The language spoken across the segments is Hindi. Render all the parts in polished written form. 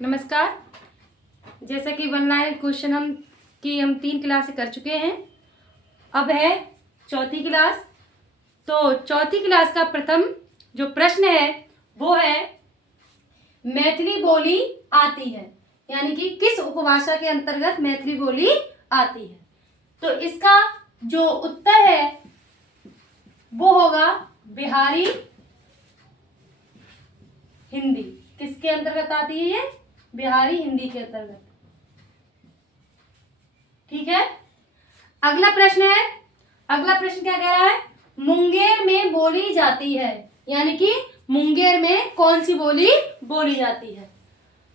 नमस्कार। जैसा कि वन लाइन क्वेश्चन हम 3 क्लास कर चुके हैं, अब है चौथी क्लास। तो चौथी क्लास का प्रथम जो प्रश्न है वो है मैथिली बोली आती है, यानी कि किस उपभाषा के अंतर्गत मैथिली बोली आती है। तो इसका जो उत्तर है वो होगा बिहारी हिंदी। किसके अंतर्गत आती है ये? बिहारी हिंदी के अंतर्गत। ठीक है। अगला प्रश्न क्या कह रहा है? मुंगेर में बोली जाती है, यानी कि मुंगेर में कौन सी बोली बोली जाती है?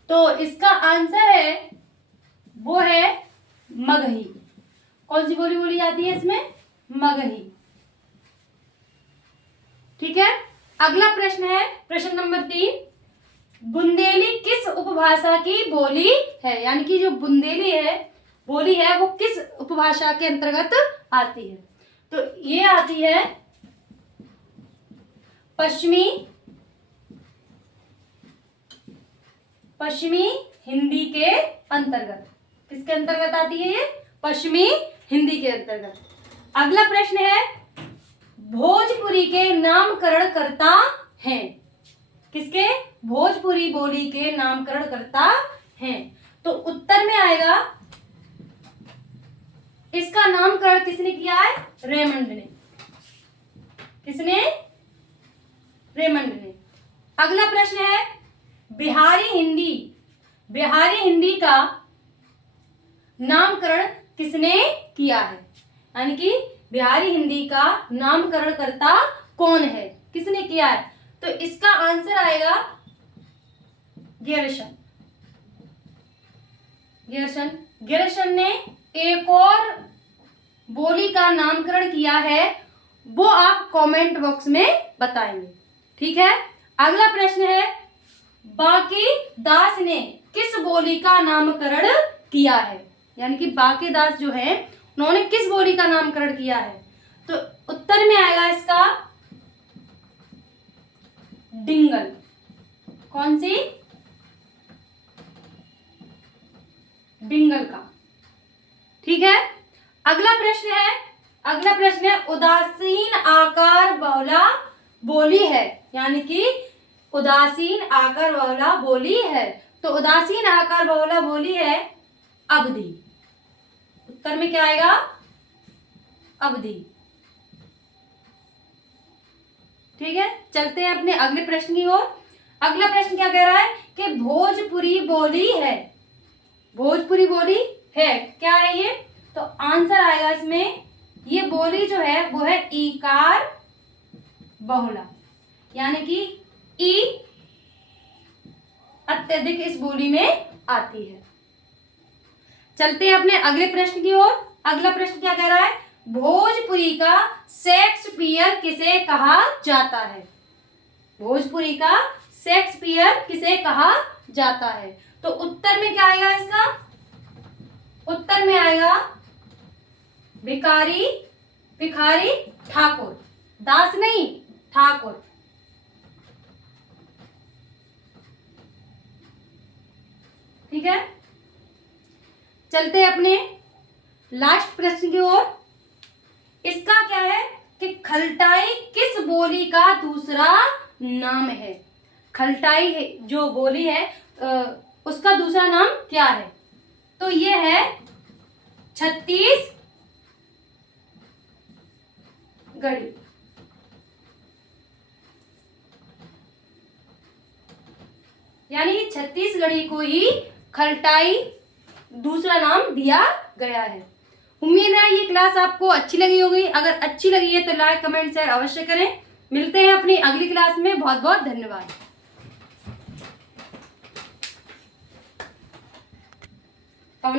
तो इसका आंसर है वो है मगही। कौन सी बोली बोली जाती है इसमें? मगही। ठीक है। अगला प्रश्न है प्रश्न नंबर 3, बुंदेली किस उपभाषा की बोली है? यानी कि जो बुंदेली है बोली है वो किस उपभाषा के अंतर्गत आती है? तो ये आती है पश्चिमी हिंदी के अंतर्गत। किसके अंतर्गत आती है ये? पश्चिमी हिंदी के अंतर्गत। अगला प्रश्न है भोजपुरी के नामकरण करता है। किसके? भोजपुरी बोली के नामकरण करता है। तो उत्तर में आएगा इसका नामकरण किसने किया है? रेमंड ने। किसने? रेमंड ने। अगला प्रश्न है बिहारी हिंदी का नामकरण किसने किया है? यानी कि बिहारी हिंदी का नामकरण करता कौन है? किसने किया है? तो इसका आंसर आएगा गियर्सन ने एक और बोली का नामकरण किया है, वो आप कमेंट बॉक्स में बताएंगे। ठीक है। अगला प्रश्न है बाकी दास ने किस बोली का नामकरण किया है? यानी कि बाकी दास जो है उन्होंने किस बोली का नामकरण किया है? तो उत्तर में आएगा इसका डिंगल। कौन सी? डिंगल का। ठीक है। अगला प्रश्न है उदासीन आकार वाला बोली है, यानी कि उदासीन आकार वाला बोली है। तो उदासीन आकार वाला बोली है अवधी। उत्तर में क्या आएगा? अवधी। ठीक है। चलते हैं अपने अगले प्रश्न की ओर। अगला प्रश्न क्या कह रहा है कि भोजपुरी बोली है। भोजपुरी बोली है, क्या है ये? तो आंसर आएगा इसमें ये बोली जो है वो है ईकार बहुला, यानी कि ई अत्यधिक इस बोली में आती है। चलते हैं अपने अगले प्रश्न की ओर। अगला प्रश्न क्या कह रहा है? भोजपुरी का शेक्सपियर किसे कहा जाता है? भोजपुरी का शेक्सपियर किसे कहा जाता है? तो उत्तर में क्या आएगा इसका? उत्तर में आएगा भिखारी ठाकुर। दास नहीं, ठाकुर। ठीक है। चलते हैं अपने लास्ट प्रश्न की ओर। इसका क्या है कि खलटाई किस बोली का दूसरा नाम है? खलटाई जो बोली है उसका दूसरा नाम क्या है? तो ये है छत्तीसगढ़ी। यानी छत्तीसगढ़ी को ही खलटाई दूसरा नाम दिया गया है। उम्मीद है ये क्लास आपको अच्छी लगी होगी। अगर अच्छी लगी है तो लाइक कमेंट शेयर अवश्य करें। मिलते हैं अपनी अगली क्लास में। बहुत बहुत धन्यवाद।